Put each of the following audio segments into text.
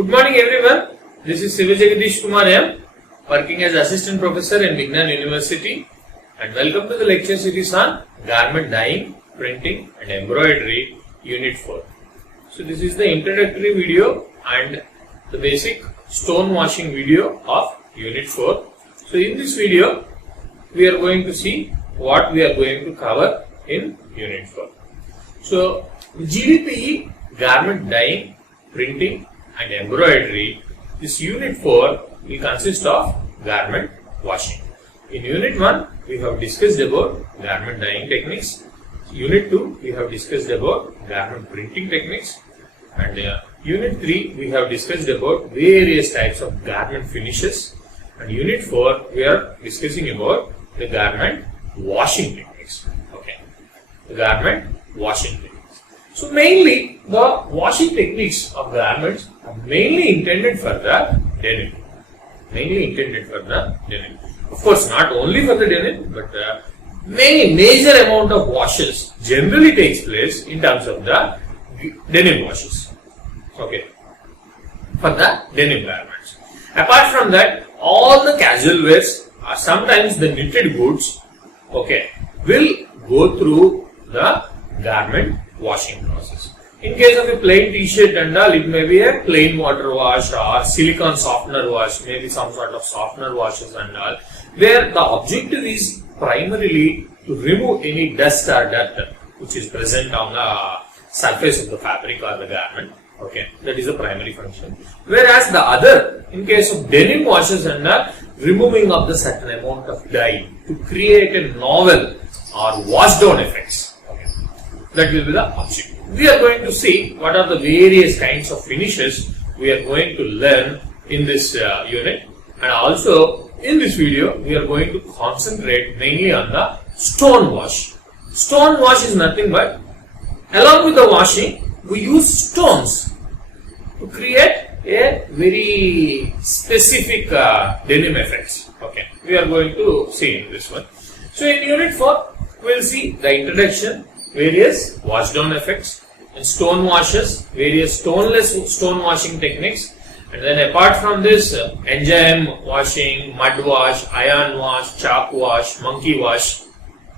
Good morning everyone. This is Gdpe Kumar M, working as Assistant Professor in Vignan University, and welcome to the lecture series on Garment Dyeing, Printing and Embroidery Unit 4. So this is the introductory video and the basic stone washing video of Unit 4. So in this video, we are going to see what we are going to cover in Unit 4. So Gdpe, Garment Dyeing, Printing and Embroidery, this Unit 4 will consist of garment washing. In Unit 1, we have discussed about garment dyeing techniques. Unit 2, we have discussed about garment printing techniques. And Unit 3, we have discussed about various types of garment finishes. And Unit 4, we are discussing about the garment washing techniques. Okay, the garment washing techniques. So mainly, the washing techniques of garments are mainly intended for the denim. Of course, not only for the denim, but major amount of washes generally takes place in terms of the denim washes. Okay, for the denim garments. Apart from that, all the casual wears or sometimes the knitted goods, okay, will go through the garment washing process. In case of a plain t-shirt and all, it may be a plain water wash or silicone softener wash, maybe some sort of softener washes and all, where the objective is primarily to remove any dust or dirt which is present on the surface of the fabric or the garment. Okay, that is the primary function. Whereas the other, in case of denim washes and all, removing of the certain amount of dye to create a novel or wash down effects. That will be the objective. We are going to see what are the various kinds of finishes we are going to learn in this unit, and also in this video we are going to concentrate mainly on the stone wash. Stone wash is nothing but, along with the washing, we use stones to create a very specific denim effects. Okay, we are going to see in this one. So in Unit 4, we will see the introduction, various wash down effects, and stone washes, various stoneless stone washing techniques, and then apart from this, enzyme washing, mud wash, iron wash, chalk wash, monkey wash.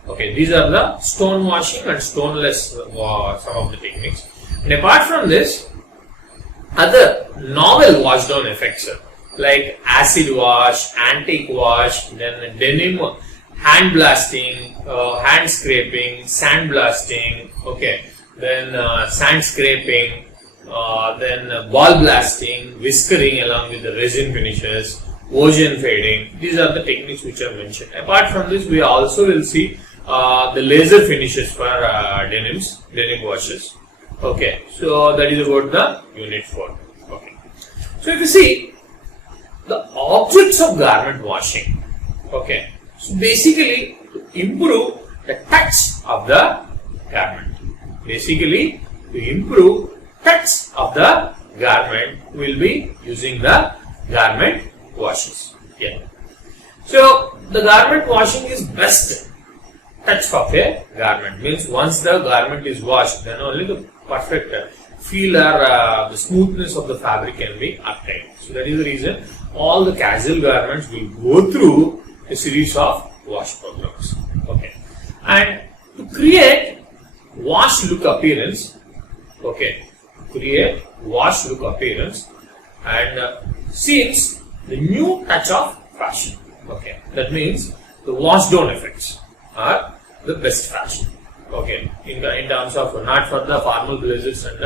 Okay, these are the stone washing and stoneless some of the techniques. And apart from this, other novel wash down effects like acid wash, antique wash, then denim hand blasting, hand scraping, sand blasting, okay, then sand scraping, then ball blasting, whiskering along with the resin finishes, ocean fading. These are the techniques which are mentioned. Apart from this, we also will see the laser finishes for denim washes. Okay, so that is about the Unit 4. Okay, so if you see the objects of garment washing, okay. So basically, to improve the touch of the garment. Basically, to improve touch of the garment, we will be using the garment washes. Yeah. So the garment washing is best touch of a garment. Means once the garment is washed, then only the perfect feel or the smoothness of the fabric can be obtained. So that is the reason all the casual garments will go through a series of wash programs. Okay, and to create wash look appearance, okay, and since the new touch of fashion, okay, that means the wash down effects are the best fashion. Okay, in terms of not for the formal blazers and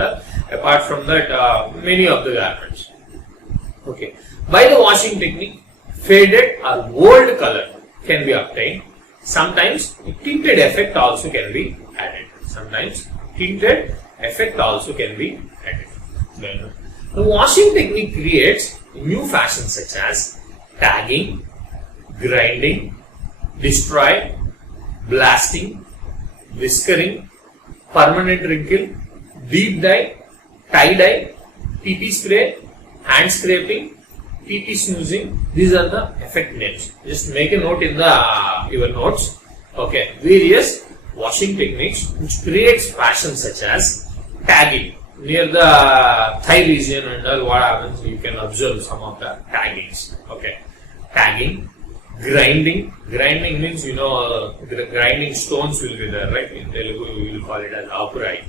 apart from that many of the garments. Okay, by the washing technique, faded or old color can be obtained. Sometimes tinted effect also can be added. Then the washing technique creates new fashions such as tagging, grinding, destroy, blasting, whiskering, permanent wrinkle, deep dye, tie dye, PP spray, hand scraping, PP snoozing. These are the effect names. Just make a note in your notes. Okay, various washing techniques which creates fashion such as tagging. near the thigh region and all, what happens, you can observe some of the taggings. Okay, tagging, grinding. Grinding means, you know, grinding stones will be there, right? In Telugu we will call it as apurai.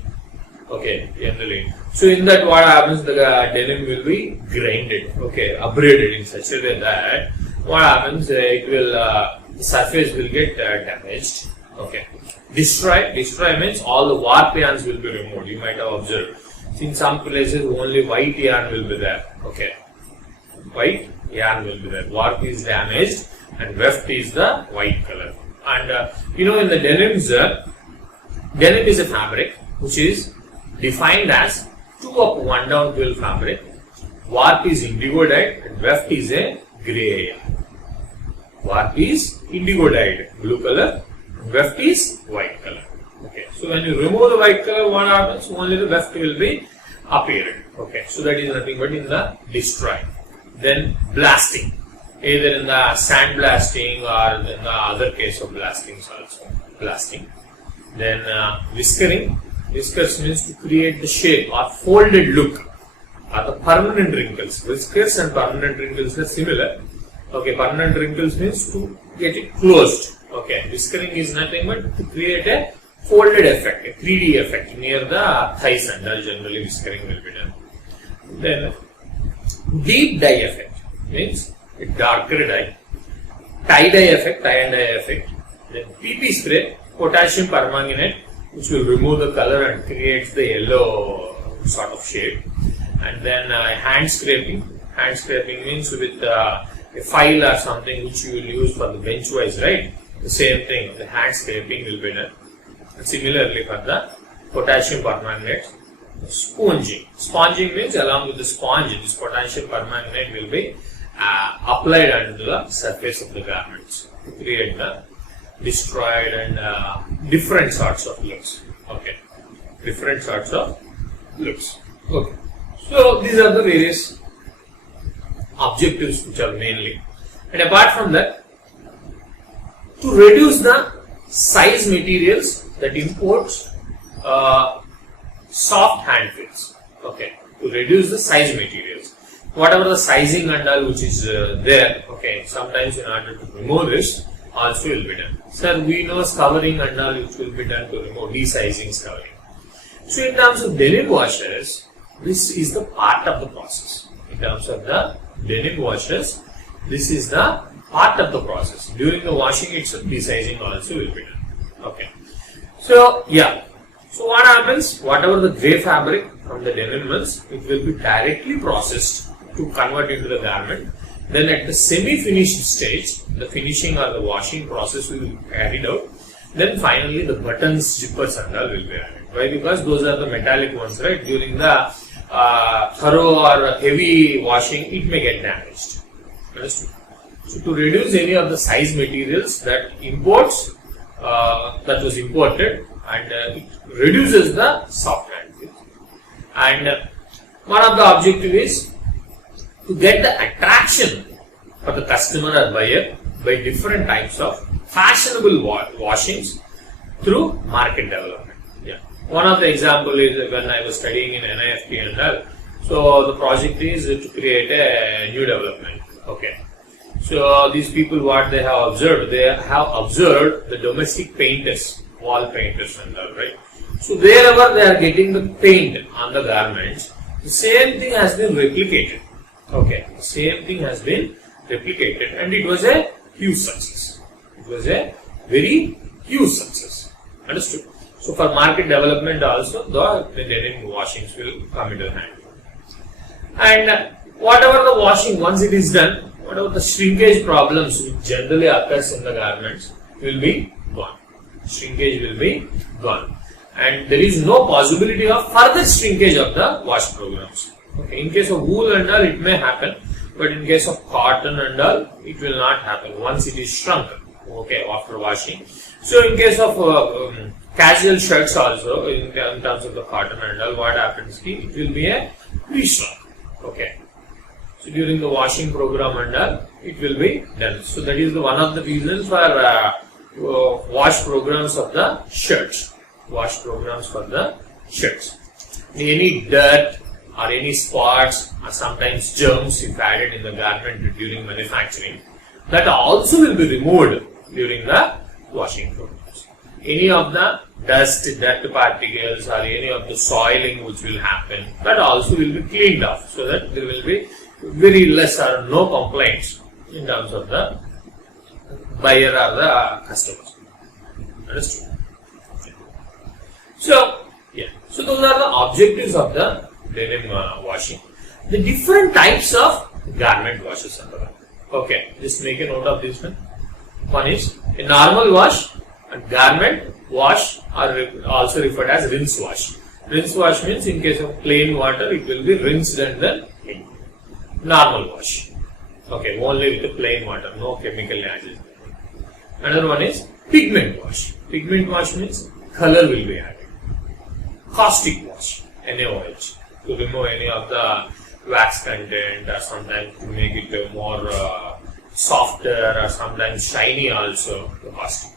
Okay, generally. So in that, what happens, the denim will be grinded, okay, abraded in such a way that what happens, it will the surface will get damaged. Okay, destroy means all the warp yarns will be removed. You might have observed in some places only white yarn will be there. Okay, white yarn will be there. Warp is damaged and weft is the white color. And you know, in the denims, denim is a fabric which is defined as 2 up 1 down 12 fabric. Warp is indigo dyed and weft is a grey yarn. Warp is indigo dyed, blue color, weft is white color. Okay, so when you remove the white color, what happens? Only the weft will be appeared. Okay, so that is nothing but in the destroy. Then blasting, either in the sand blasting or in the other case of blastings also. Blasting. Then whiskering. Whiskers means to create the shape or folded look or the permanent wrinkles. Whiskers and permanent wrinkles are similar. Okay, permanent wrinkles means to get it closed. Okay, whiskering is nothing but to create a folded effect, a 3D effect near the thighs and generally whiskering will be done. Then deep dye effect means a darker dye. Tie dye effect, tie and dye effect. Then PP spray, potassium permanganate, which will remove the color and creates the yellow sort of shade. And then hand scraping. Hand scraping means with a file or something which you will use for the bench wise, right? The same thing, the hand scraping will be done. And similarly for the potassium permanganate, sponging. Sponging means along with the sponge, this potassium permanganate will be applied onto the surface of the garments to create the destroyed and different sorts of looks. Okay, different sorts of looks. Okay, so these are the various objectives which are mainly. And apart from that, to reduce the size materials that imports soft hand fits. Okay, to reduce the size materials, whatever the sizing and all which is there. Okay, sometimes in order to remove this also will be done. Sir, we know covering and all which will be done to remove desizing covering. So in terms of denim washers, this is the part of the process. In terms of the denim washers, this is the part of the process. During the washing itself, desizing also will be done. Okay. So yeah. So what happens? Whatever the grey fabric from the denim mills, it will be directly processed to convert into the garment. Then at the semi-finished stage, the finishing or the washing process will be carried out. Then finally the buttons, zippers and all will be added. Why? Because those are the metallic ones, right? During the thorough or heavy washing, it may get damaged. Understood? So to reduce any of the size materials that imports, that was imported, and it reduces the soft hand fit. And one of the objective is to get the attraction for the customer or buyer by different types of fashionable washings through market development. Yeah. One of the example is when I was studying in NIFP and all. So the project is to create a new development. Okay. So these people, what they have observed the domestic painters, wall painters and all, right? So wherever they are getting the paint on the garments, the same thing has been replicated. Okay, the same thing has been replicated and it was a huge success. It was a very huge success. Understood? So for market development also, the denim washings will come into hand. And whatever the washing, once it is done, whatever the shrinkage problems which generally occurs in the garments will be gone. Shrinkage will be gone. And there is no possibility of further shrinkage of the wash programs. Okay, in case of wool and all, it may happen, but in case of cotton and all, it will not happen once it is shrunk. Okay, after washing. So in case of casual shirts also, in terms of the cotton and all, what happens? It will be a pre-shrunk. Okay. So during the washing program and all, it will be done. So that is one of the reasons for wash programs of the shirts. Wash programs for the shirts. any dirt or any spots or sometimes germs if added in the garment during manufacturing, that also will be removed during the washing process. Any of the dust, dirt particles or any of the soiling which will happen, that also will be cleaned off, so that there will be very less or no complaints in terms of the buyer or the customers. Understood? So, yeah. So those are the objectives of the denim washing. The different types of garment washes are there. Okay, just make a note of this one. One is a normal wash, a garment wash, or also referred as rinse wash. Rinse wash means in case of plain water, it will be rinsed and then cleaned. Normal wash. Okay, only with the plain water, no chemical added. Another one is pigment wash. Pigment wash means color will be added. Caustic wash, NaOH, to remove any of the wax content or sometimes to make it more softer or sometimes shiny also, the caustic.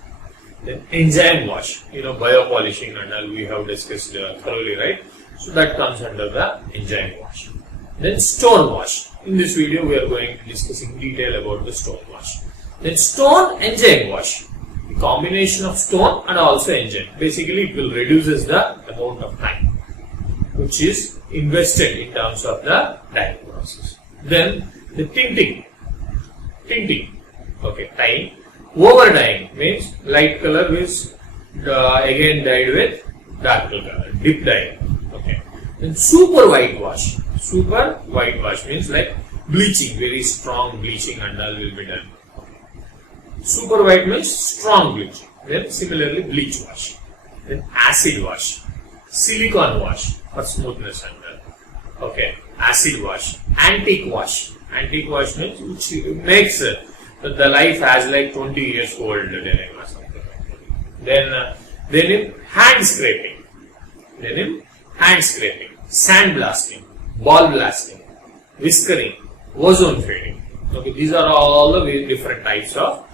Then enzyme wash, biopolishing and all we have discussed thoroughly, right? So that comes under the enzyme wash. Then stone wash. In this video we are going to discuss in detail about the stone wash. Then stone enzyme wash. The combination of stone and also enzyme. Basically it will reduces the amount of time which is invested in terms of the dyeing process. Then the tinting. Okay, dyeing. Over dyeing means light color is again dyed with darker color. Dip dyeing. Okay. Then super white wash. Super white wash means like bleaching, very strong bleaching and all will be done. Super white means strong bleaching. Then similarly bleach wash. Then acid wash. Silicone wash for smoothness and all. Okay. Acid wash. Antique wash. Antique wash means which makes the life as like 20 years old denim or something like that. Then denim hand scraping. Denim hand scraping. Sand blasting. Ball blasting. Whiskering. Ozone fading. Okay. These are all the very different types of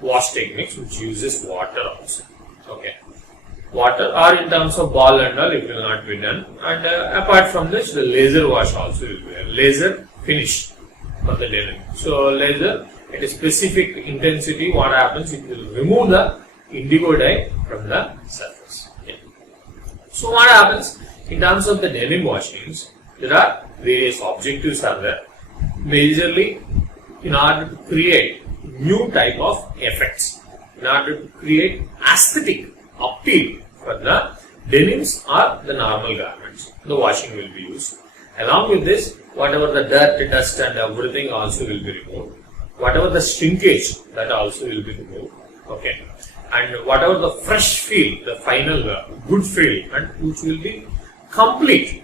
wash techniques which uses water also. Okay. Water or in terms of ball and all it will not be done. And apart from this, the laser wash also will be there. Laser finish for the denim. So laser at a specific intensity, what happens? It will remove the indigo dye from the surface. Okay. So what happens in terms of the denim washings? There are various objectives are there. Majorly in order to create new type of effects, in order to create aesthetic appeal for the denims or the normal garments, the washing will be used. Along with this, whatever the dirt, dust and everything also will be removed. Whatever the shrinkage, that also will be removed. Okay. And whatever the fresh feel, the final good feel, and which will be complete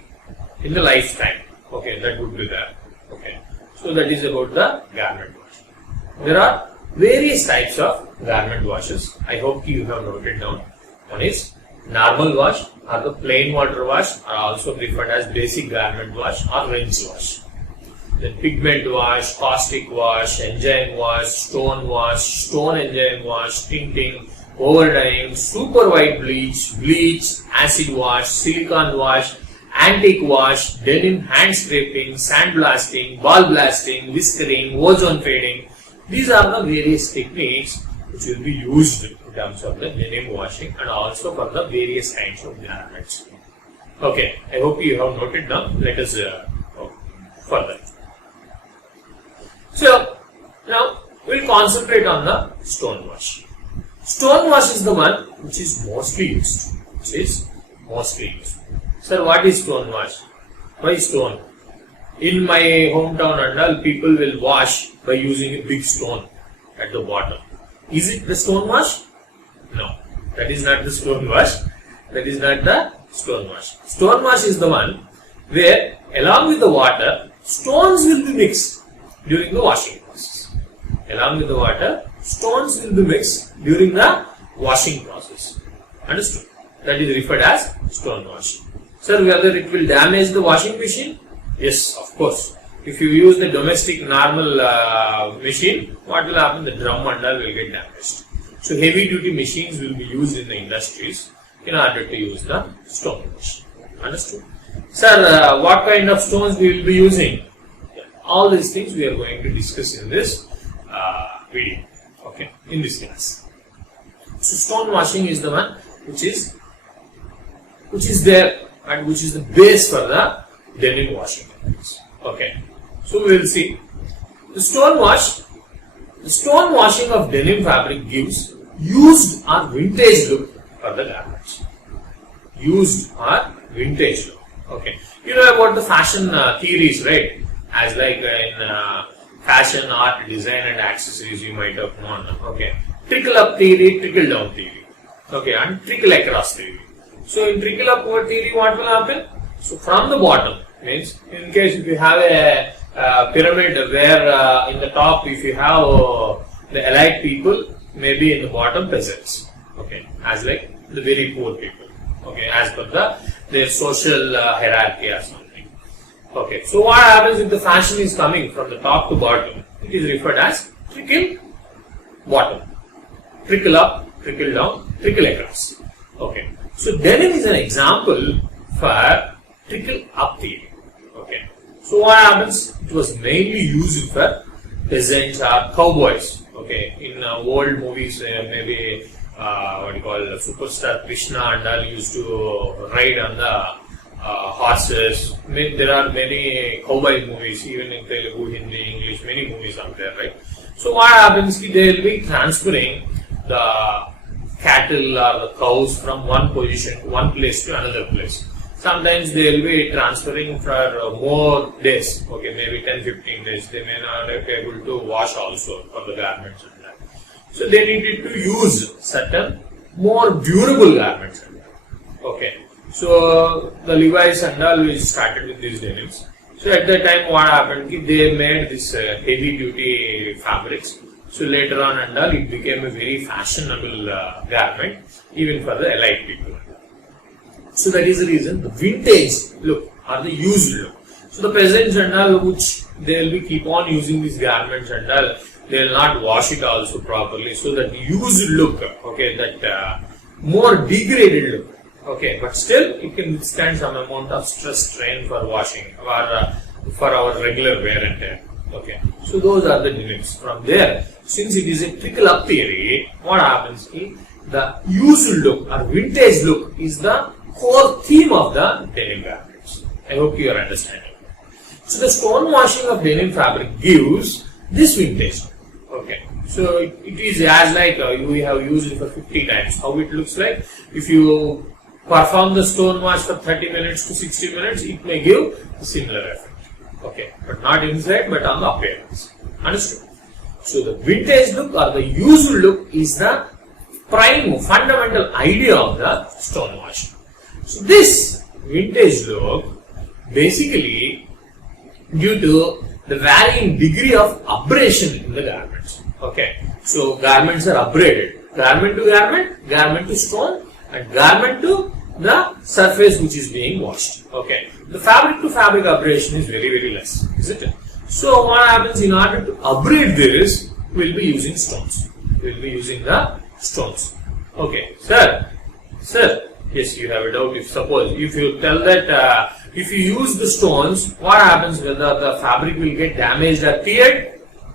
in the lifetime. Okay, that would be there. Okay. So that is about the garment wash. There are various types of garment washes. I hope you have noted down. One is normal wash or the plain water wash, are also referred as basic garment wash or rinse wash. Then pigment wash, caustic wash, enzyme wash, stone enzyme wash, tinting, over dyeing, super white bleach, acid wash, silicone wash, antique wash, denim hand scraping, sand blasting, ball blasting, whiskering, ozone fading. These are the various techniques which will be used in terms of the denim washing and also for the various kinds of garments. Okay, I hope you have noted down. Let us go further. So, now we will concentrate on the stone wash. Stone wash is the one which is mostly used. Sir, what is stone wash? Why stone? In my hometown and all, people will wash by using a big stone at the bottom. Is it the stone wash? No, that is not the stone wash. That is not the stone wash. Stone wash is the one where along with the water, stones will be mixed during the washing process. Along with the water, stones will be mixed during the washing process. Understood? That is referred as stone wash. Sir, whether it will damage the washing machine? Yes, of course. If you use the domestic normal machine, what will happen? The drum and all will get damaged. So heavy duty machines will be used in the industries in order to use the stone wash. Understood? Sir, what kind of stones we will be using? All these things we are going to discuss in this video. Okay, in this class. So stone washing is the one which is there and which is the base for the denim washing. Okay, so we will see the stone wash. The stone washing of denim fabric gives used or vintage look for the garments. Used or vintage look. Okay, you know about the fashion theories, right? As like in fashion, art, design and accessories you might have known. Okay, trickle up theory, trickle down theory. Okay, and trickle across theory. So in trickle up theory, what will happen? So from the bottom, means in case if you have a pyramid where in the top if you have the elite people, maybe in the bottom peasants. Okay, as like the very poor people. Okay, as per their social hierarchy or something. Okay, so what happens if the fashion is coming from the top to bottom? It is referred as trickle bottom, trickle up, trickle down, trickle across. Okay, so denim is an example for trickle up theory. Okay, so what happens? It was mainly used for peasants or cowboys. Okay, in old movies, maybe what you call superstar Krishna and all used to ride on the horses. There are many cowboy movies, even in Telugu, Hindi, English, many movies are there, right? So what happens? They will be transferring the cattle or the cows from one position, one place to another place. Sometimes they will be transferring for more days, okay, maybe 10-15 days. They may not be able to wash also for the garments and that. So they needed to use certain more durable garments and that. Okay. So the Levi's and all we started with these denims. So at that time what happened? They made this heavy duty fabrics. So later on and all it became a very fashionable garment even for the elite people. So that is the reason the vintage look or the used look. So the peasants and all which they will be keep on using these garments and all, they will not wash it also properly. So that used look, okay, that more degraded look. Okay, but still it can withstand some amount of stress strain for washing or for our regular wear and tear. Okay, so those are the denims. From there, since it is a trickle up theory, what happens is the used look or vintage look is the core theme of the denim garments. I hope you are understanding. So the stone washing of denim fabric gives this vintage. Okay, so it is as like we have used it for 50 times. How it looks like if you perform the stone wash for 30 minutes to 60 minutes, it may give a similar effect. Okay, but not inside, but on the appearance. Understood? So the vintage look or the used look is the prime fundamental idea of the stone washing. So this vintage look basically due to the varying degree of abrasion in the garments. Okay, so garments are abraded, garment to garment, garment to stone, and garment to the surface which is being washed. Okay, the fabric to fabric abrasion is very less, isn't it? So what happens in order to abrade this, we'll be using stones. We'll be using the stones. Okay, sir, yes, you have a doubt. If suppose if you tell that if you use the stones, what happens? Whether the fabric will get damaged or teared?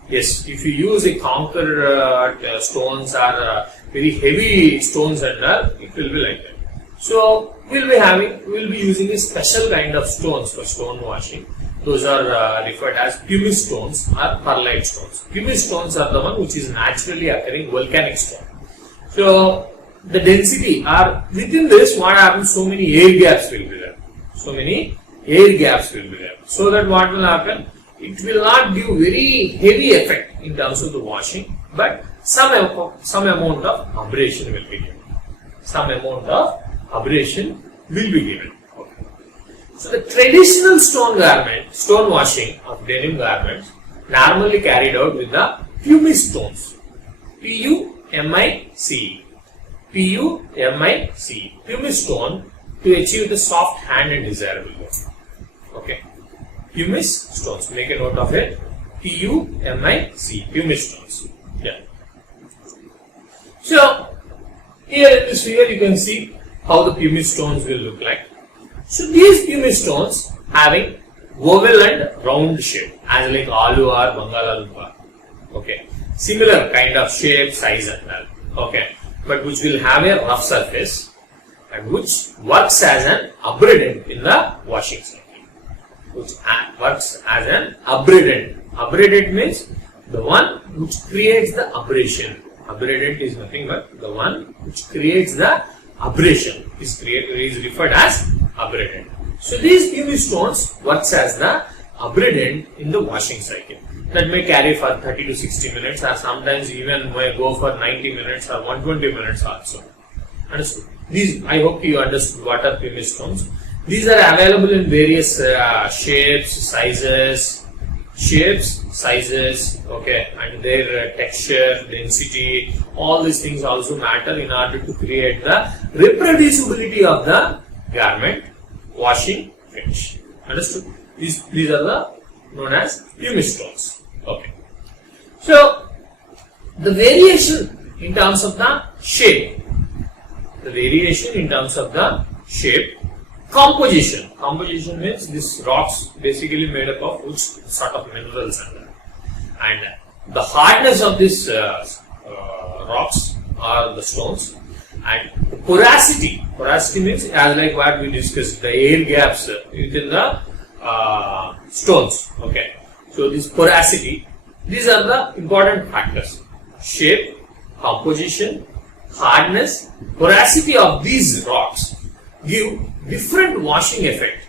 Yes, if you use a conquer stones or very heavy stones and all, it will be like that. So we'll be using a special kind of stones for stone washing. Those are referred as pumice stones or perlite stones. Pumice stones are the one which is naturally occurring volcanic stone. So the density or within this, what happens? So many air gaps will be there. So many air gaps will be there. So that what will happen? It will not give very heavy effect in terms of the washing, but some amount of abrasion will be given. Some amount of abrasion will be given. Okay. So the traditional stone washing of denim garments normally carried out with the pumice stones. P-U-M-I-C-E. P-U-M-I-C-E. Pumice stone to achieve the soft hand and desirable look. Okay. Pumice stones. Make a note of it. P-U-M-I-C-E. Pumice stones. Yeah. So here in this figure you can see how the pumice stones will look like. So these pumice stones having oval and round shape, as like aloo or Bangalalumpa. Okay, similar kind of shape, size and all. Okay, but which will have a rough surface and which works as an abrade in the washing cycle. Which works as an abrade. Abrade means the one which creates the abrasion. Abrade is nothing but the one which creates the abrasion is referred as abrade. So these pumice stones works as the abrade in the washing cycle. That may carry for 30 to 60 minutes or sometimes even may go for 90 minutes or 120 minutes also. Understood? These, I hope you understood what are pumice stones. These are available in various shapes, sizes, okay, and their texture, density, all these things also matter in order to create the reproducibility of the garment washing finish. Understood? These are the known as pumice stones. Okay. So the variation in terms of the shape, composition means this rocks basically made up of which sort of minerals and the hardness of these rocks or the stones, and the porosity means as like what we discussed, the air gaps within the stones. Okay, so this porosity, these are the important factors: shape, composition, hardness, porosity of these rocks give different washing effect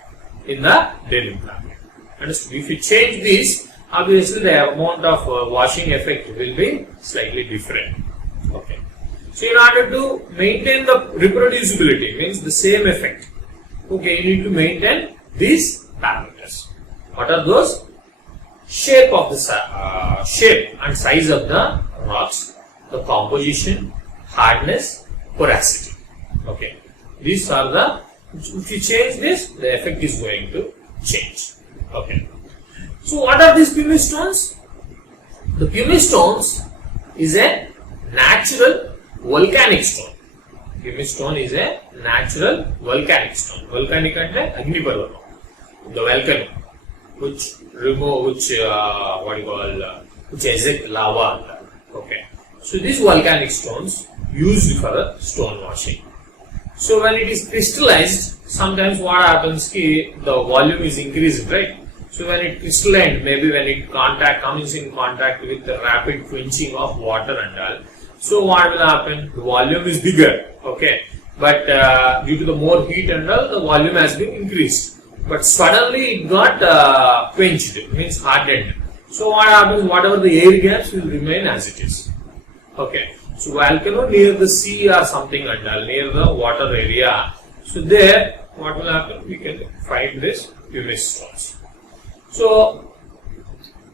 in the denim fabric. Understood? If you change this, obviously the amount of washing effect will be slightly different. Okay. So in order to maintain the reproducibility, means the same effect, okay, you need to maintain these parameters. What are those? Shape of the shape and size of the rocks, the composition, hardness, porosity. Okay, these are the, if you change this, the effect is going to change. Okay, so what are these pumice stones? The pumice stones is a natural volcanic stone. Pumice stone is a natural volcanic stone. Volcanic and Agniparvatam, the volcano, which eject lava. Okay, so these volcanic stones used for stone washing. So when it is crystallized, sometimes what happens is the volume is increased, right? So when it crystallized, maybe when it comes in contact with the rapid quenching of water and all, so what will happen? The volume is bigger, okay, but due to the more heat and all, the volume has been increased. But suddenly it got quenched, means hardened. So what happens? Whatever the air gaps will remain as it is. Okay. So volcano near the sea or something and all, near the water area. So there, what will happen? We can find this pumice stones. So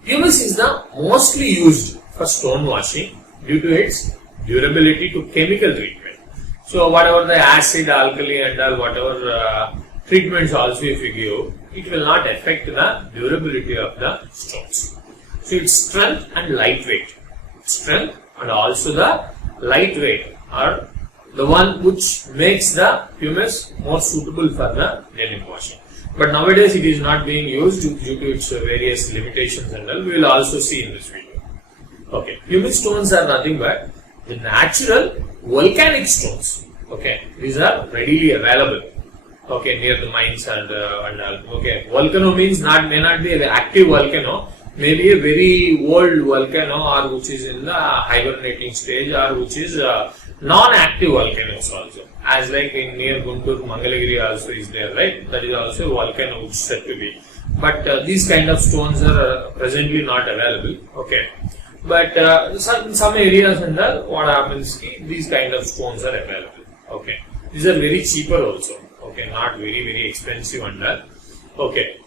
pumice is the mostly used for stone washing due to its durability to chemical treatment. So whatever the acid, alkali and all, whatever treatments also if you give, it will not affect the durability of the stones. So its strength and lightweight. Strength and also the lightweight are the one which makes the pumice more suitable for the denim washing. But nowadays it is not being used due to its various limitations and all. We will also see in this video. Okay, pumice stones are nothing but the natural volcanic stones. Okay, these are readily available. Okay, near the mines and all. Okay, volcano means may not be an active volcano. Maybe a very old volcano or which is in the hibernating stage or which is non-active volcanoes also. As like in near Guntur, Mangalagiri also is there, right? That is also a volcano which is said to be. But these kind of stones are presently not available. Okay. But in some areas and all, what happens is these kind of stones are available. Okay. These are very cheaper also. Okay. Not very expensive and all. Okay.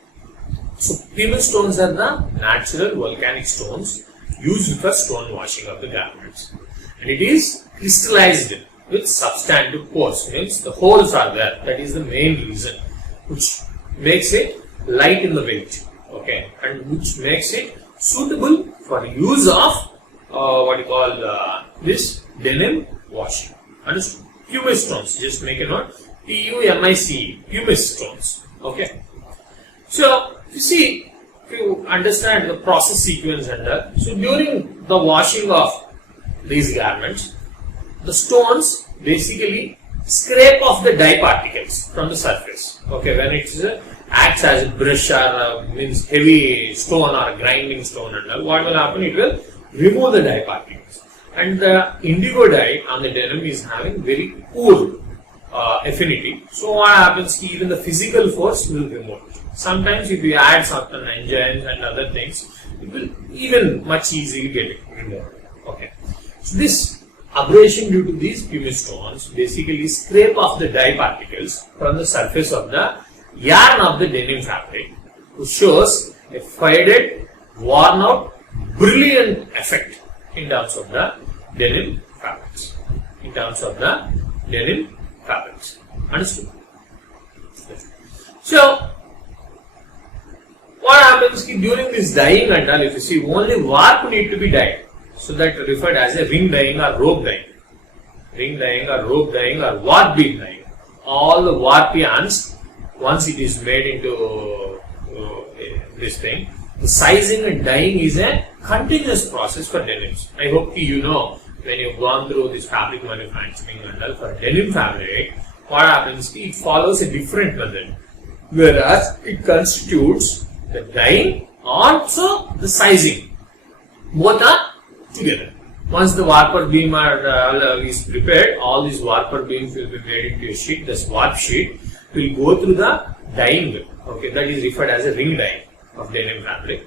So pumice stones are the natural volcanic stones used for stone washing of the garments, and it is crystallized with substantive pores, means the holes are there. That is the main reason, which makes it light in the weight, okay, and which makes it suitable for use of this denim washing. Understood? Pumice stones, just make a note. PUMICE, pumice stones. Okay. So you see, if you understand the process sequence and that, so during the washing of these garments, the stones basically scrape off the dye particles from the surface. Okay, when it acts as a brush or means heavy stone or grinding stone and all, what will happen? It will remove the dye particles. And the indigo dye on the denim is having very poor affinity. So what happens? Even the physical force will remove it. Sometimes if you add certain enzymes and other things, it will even much easily get it removed. Okay. So this abrasion due to these pumice stones basically scrape off the dye particles from the surface of the yarn of the denim fabric, which shows a faded, worn out, brilliant effect in terms of the denim fabrics. Understood? So what happens during this dyeing and all, if you see, only warp need to be dyed. So that referred as a ring dyeing or rope dyeing. Ring dyeing or rope dyeing or warp bead dyeing. All the warp yarns, once it is made into this thing, the sizing and dyeing is a continuous process for denims. I hope you know, when you've gone through this fabric manufacturing and all, for denim fabric, what happens? It follows a different method. Whereas it constitutes the dyeing, also the sizing. Both are together. Once the warper beam is prepared, all these warper beams will be made into a sheet. This warp sheet will go through the dyeing. Okay, that is referred as a ring dyeing of denim fabric.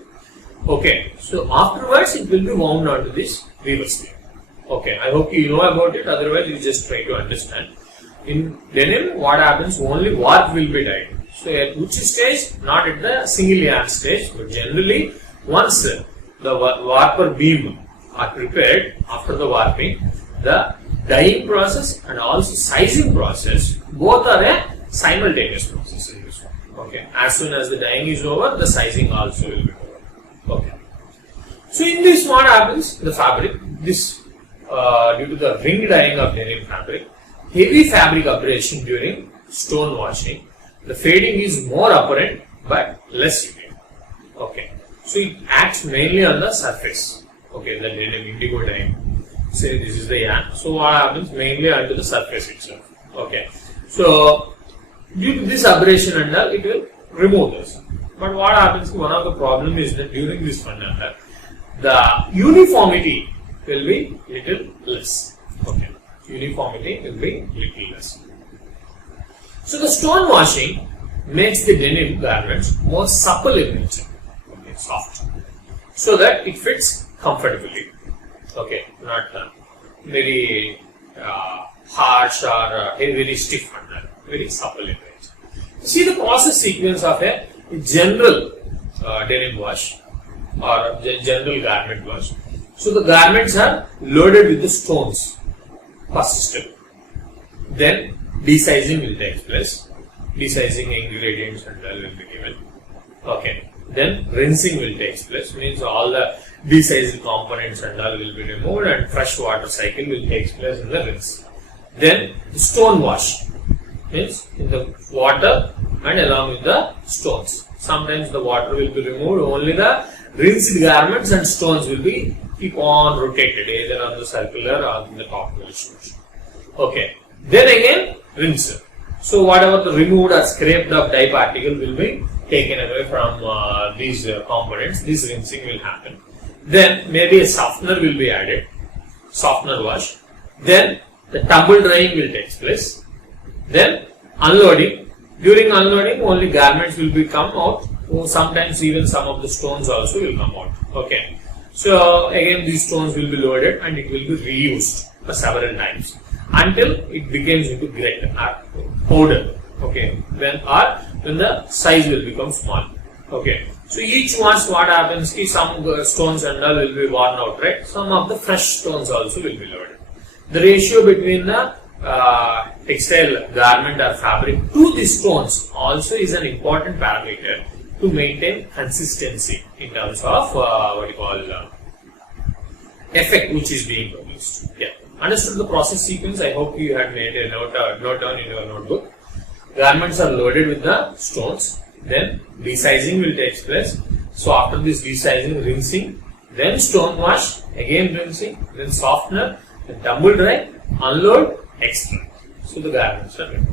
Okay, so afterwards it will be wound onto this reverse beam. Okay, I hope you know about it. Otherwise, you just try to understand. In denim, what happens? Only warp will be dyed. So at which stage? Not at the single yarn stage, but generally once the warper beam are prepared after the warping, the dyeing process and also sizing process, both are a simultaneous process in this one. Okay. As soon as the dyeing is over, the sizing also will be over. Okay. So in this, what happens? The fabric, this due to the ring dyeing of denim fabric, heavy fabric abrasion during stone washing, the fading is more apparent but less unique. Okay. So it acts mainly on the surface. Okay, the denim indigo dyeing. Say this is the yarn. So what happens? Mainly onto the surface itself. Okay. So due to this abrasion and all, it will remove this. But what happens? One of the problem is that during this one and all, the uniformity will be little less. Okay. Uniformity will be little less. So the stone washing makes the denim garments more supple in nature, okay, soft, so that it fits comfortably. Okay, not very harsh or very stiff, very supple in nature. See the process sequence of a general denim wash or general garment wash. So the garments are loaded with the stones. First step. Then desizing will take place. Desizing ingredients and all will be given. Okay. Then rinsing will take place. Means all the desized components and all will be removed and fresh water cycle will take place in the rinse. Then the stone wash. Means in the water and along with the stones. Sometimes the water will be removed. Only the rinsed garments and stones will be keep on rotated either on the circular or on the top motion. Okay. Then again rinse. So whatever the removed or scraped up dye particle will be taken away from these components. This rinsing will happen. Then maybe a softener will be added. Softener wash. Then the tumble drying will take place. Then unloading. During unloading only garments will be come out. Sometimes even some of the stones also will come out. Okay. So again these stones will be loaded and it will be reused for several times until it becomes into grit or powder. Okay, when the size will become small. Okay, so each wash what happens is some stones and all will be worn out, right? Some of the fresh stones also will be loaded. The ratio between the textile garment or fabric to the stones also is an important parameter to maintain consistency in terms of what you call effect which is being produced. Yeah, understood the process sequence. I hope you had made a note down in your notebook. garments are loaded with the stones, then desizing will take place. So after this desizing, rinsing, then stone wash, again rinsing, then softener, then tumble dry, unload, extract. So the garments are ready.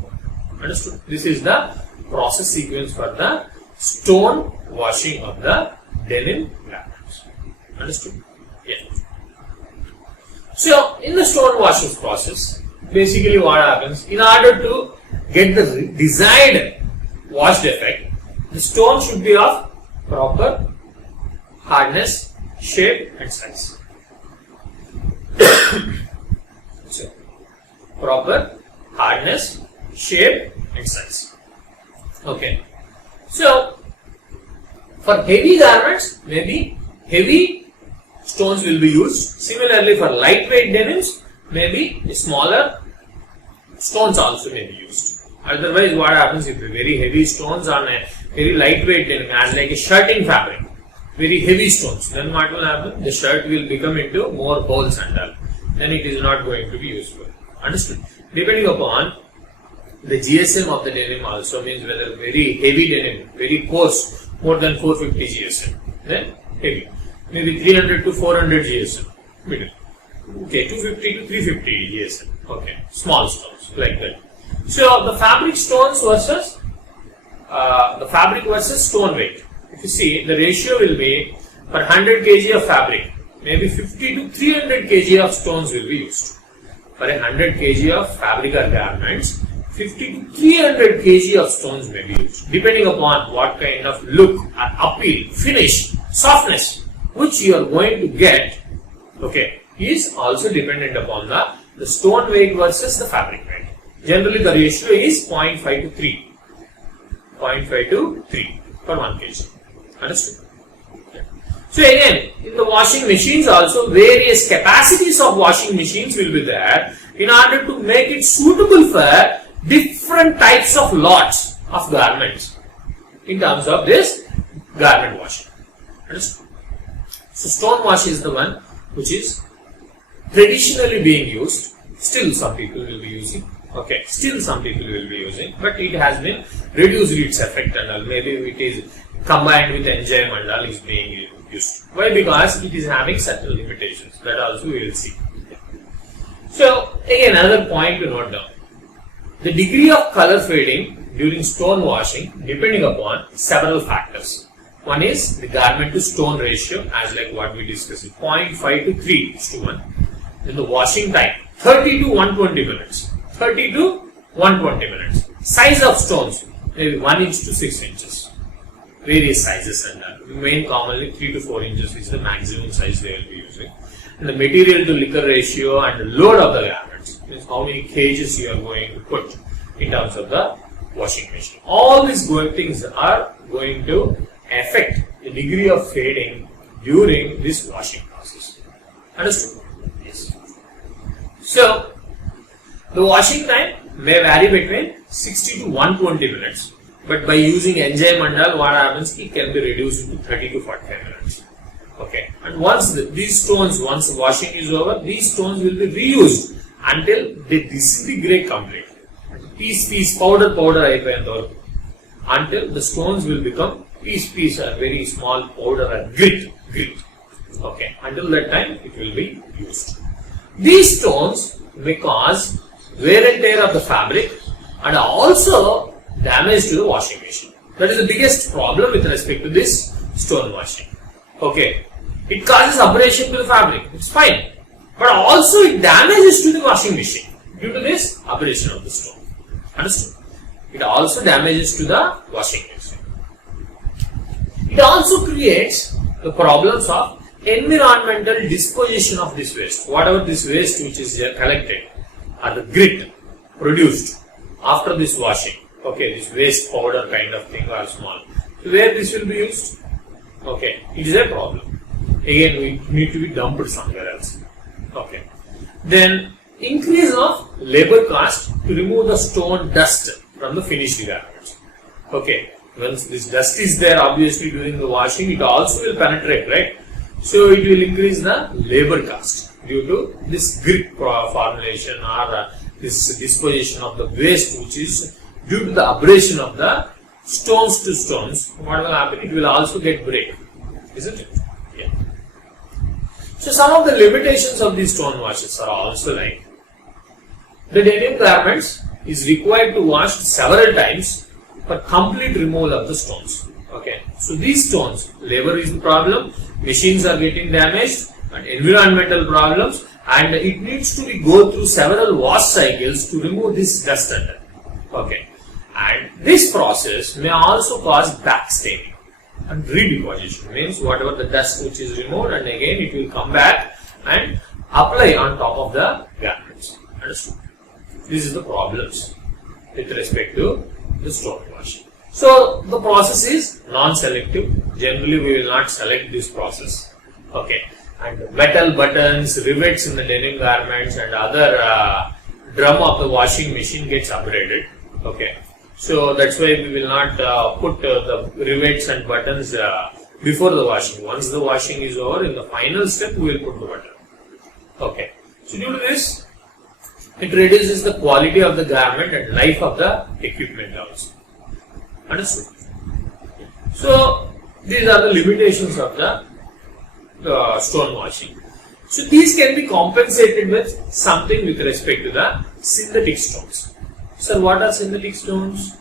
Understood? This is the process sequence for the stone washing of the denim garments. Understood? Yeah. So in the stone washing process, basically what happens, in order to get the desired washed effect, the stone should be of proper hardness, shape and size. So, proper hardness, shape and size. Okay. So, for heavy garments, maybe heavy stones will be used. Similarly, for lightweight denims, maybe smaller stones also may be used. Otherwise, what happens if very heavy stones on a very lightweight denim, as like a shirting fabric, very heavy stones, then what will happen? The shirt will become into more holes and all. Then it is not going to be useful. Understood? Depending upon the GSM of the denim also means whether very heavy denim, very coarse, more than 450 GSM, then heavy. Maybe 300 to 400 GSM, middle. Okay, 250 to 350 GSM. Okay, small stones like that. So the fabric stones versus stone weight. If you see, the ratio will be per 100 kg of fabric, maybe 50 to 300 kg of stones will be used. For 100 kg of fabric or garments, 50 to 300 kg of stones may be used, depending upon what kind of look or appeal, finish, softness, which you are going to get, okay, is also dependent upon the stone weight versus the fabric weight. Generally, the ratio is 0.5 to 3. 0.5 to 3 per 1 kg. Understood? So again, in the washing machines also, various capacities of washing machines will be there in order to make it suitable for different types of lots of garments in terms of this garment washing. Understood? So stone wash is the one which is traditionally being used. Still some people will be using. Okay, still some people will be using, but it has been reduced its effect and all. Maybe it is combined with enzyme and all is being used. Why? Because it is having certain limitations. That also we will see. So again, another point to note down. The degree of color fading during stone washing depending upon several factors. One is the garment to stone ratio, as like what we discussed, 0.5 to 3:1. Then the washing time, 30 to 120 minutes. 30 to 120 minutes. Size of stones, maybe 1 inch to 6 inches. Various sizes and that. Main commonly 3 to 4 inches is the maximum size they will be using. And the material to liquor ratio and the load of the garments, means how many kgs you are going to put in terms of the washing machine. All these things are going to affect the degree of fading during this washing process. Understood? Yes. So, the washing time may vary between 60 to 120 minutes, but by using enzyme and all, what happens, it can be reduced to 30 to 45 minutes. Okay, and once these stones, once the washing is over, these stones will be reused until they disintegrate completely. Piece, powder until the stones will become piece or very small powder or grit. Okay, until that time it will be used. These stones may cause wear and tear of the fabric and also damage to the washing machine. That is the biggest problem with respect to this stone washing. Okay, it causes abrasion to the fabric, it's fine, but also it damages to the washing machine due to this abrasion of the stone. Understood? It also damages to the washing machine. It also creates the problems of environmental disposition of this waste. Whatever this waste which is collected or the grit produced after this washing, okay, this waste powder kind of thing or small, so where this will be used? Okay, it is a problem. Again, we need to be dumped somewhere else. Okay. Then increase of labor cost to remove the stone dust from the finished garments. Okay, once this dust is there, obviously during the washing, it also will penetrate, right? So it will increase the labor cost due to this grit formulation or this disposition of the waste which is due to the abrasion of the stones to stones, what will happen? It will also get break, isn't it? Yeah. So some of the limitations of these stone washes are also like the denim garments is required to wash several times for complete removal of the stones. Okay, so these stones, labor is the problem, machines are getting damaged, and environmental problems, and it needs to be go through several wash cycles to remove this dust and dirt. Okay, and this process may also cause back staining and redeposition, means whatever the dust which is removed, and again it will come back and apply on top of the garments. Understood? This is the problems with respect to the stone washing. So the process is non-selective. Generally, we will not select this process. Okay, and metal buttons, rivets in the denim garments, and other drum of the washing machine gets abraded. Okay, so that's why we will not put the rivets and buttons before the washing. Once the washing is over, in the final step, we will put the button. Okay, so due to this, it reduces the quality of the garment and life of the equipment also. Understood? So these are the limitations of the stone washing. So these can be compensated with something with respect to the synthetic stones. So what are synthetic stones?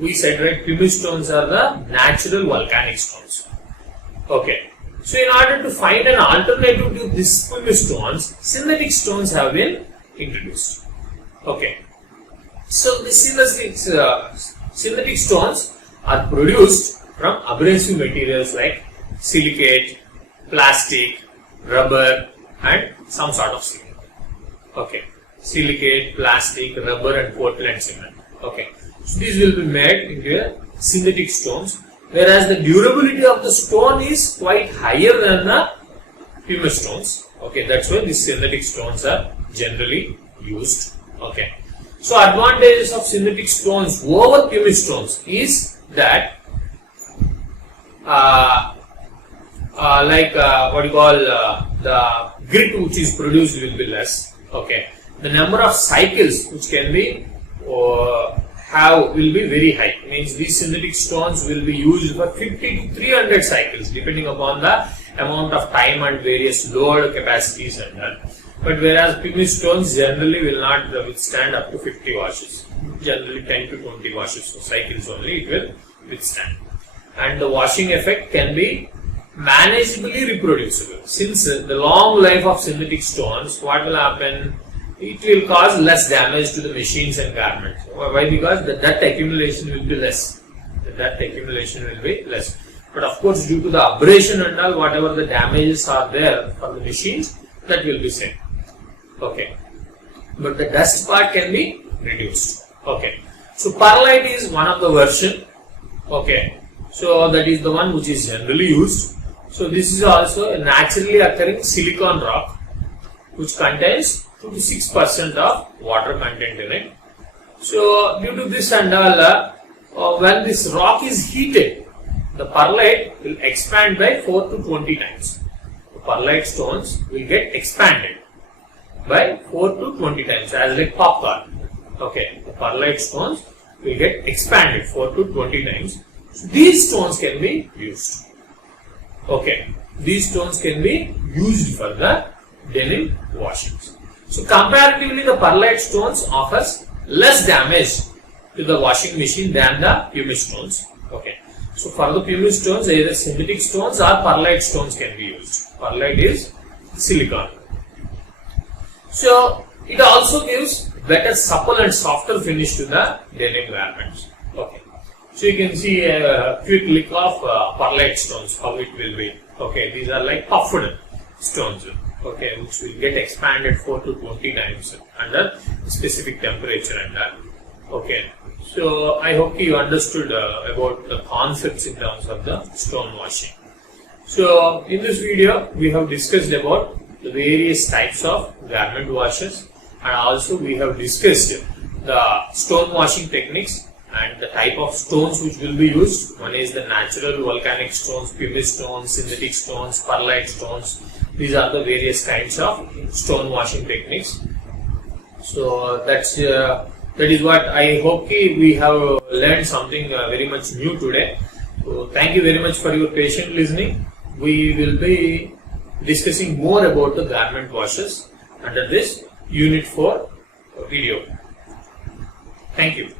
We said, right, pumice stones are the natural volcanic stones. Okay. So in order to find an alternative to these pumice stones, synthetic stones have been introduced. Okay. So the synthetic stones are produced from abrasive materials like silicate, plastic, rubber, and some sort of cement. Okay. Silicate, plastic, rubber, and Portland cement. Okay. So these will be made into synthetic stones, whereas the durability of the stone is quite higher than the pumice stones. Okay, that's why these synthetic stones are generally used. Okay. So advantages of synthetic stones over pumice stones is that the grit which is produced will be less. Okay. The number of cycles which can be will be very high. Means these synthetic stones will be used for 50 to 300 cycles depending upon the amount of time and various load capacities and that. But whereas pumice stones generally will not withstand up to 50 washes. Generally 10 to 20 washes, so cycles only it will withstand. And the washing effect can be manageably reproducible. Since the long life of synthetic stones, what will happen? It will cause less damage to the machines and garments. Why? Because the dirt accumulation will be less. The dirt accumulation will be less. But of course, due to the abrasion and all, whatever the damages are there for the machines, that will be same. Okay. But the dust part can be reduced. Okay. So perlite is one of the version. Okay. So that is the one which is generally used. So this is also a naturally occurring silicon rock which contains 2 to 6% of water content in it. So due to this and all, when this rock is heated, the perlite will expand by 4 to 20 times. The perlite stones will get expanded by 4 to 20 times, as like popcorn. Okay, the perlite stones will get expanded 4 to 20 times. So these stones can be used. Okay, these stones can be used for the denim washings. So comparatively, the perlite stones offers less damage to the washing machine than the pumice stones. Okay, so for the pumice stones, either synthetic stones or perlite stones can be used. Perlite is silicon. So it also gives better supple and softer finish to the denim garments. Okay, so you can see a quick lick of perlite stones, how it will be. Okay, these are like puffed stones. Okay, which will get expanded 4 to 20 times under specific temperature and that. Okay, so I hope you understood about the concepts in terms of the stone washing. So in this video, we have discussed about the various types of garment washes, and also we have discussed the stone washing techniques and the type of stones which will be used. One is the natural volcanic stones, pumice stones, synthetic stones, perlite stones. These are the various kinds of stone washing techniques. So that's That is what I hope we have learned something very much new today. So thank you very much for your patient listening. We will be discussing more about the garment washes under this Unit 4 video. Thank you.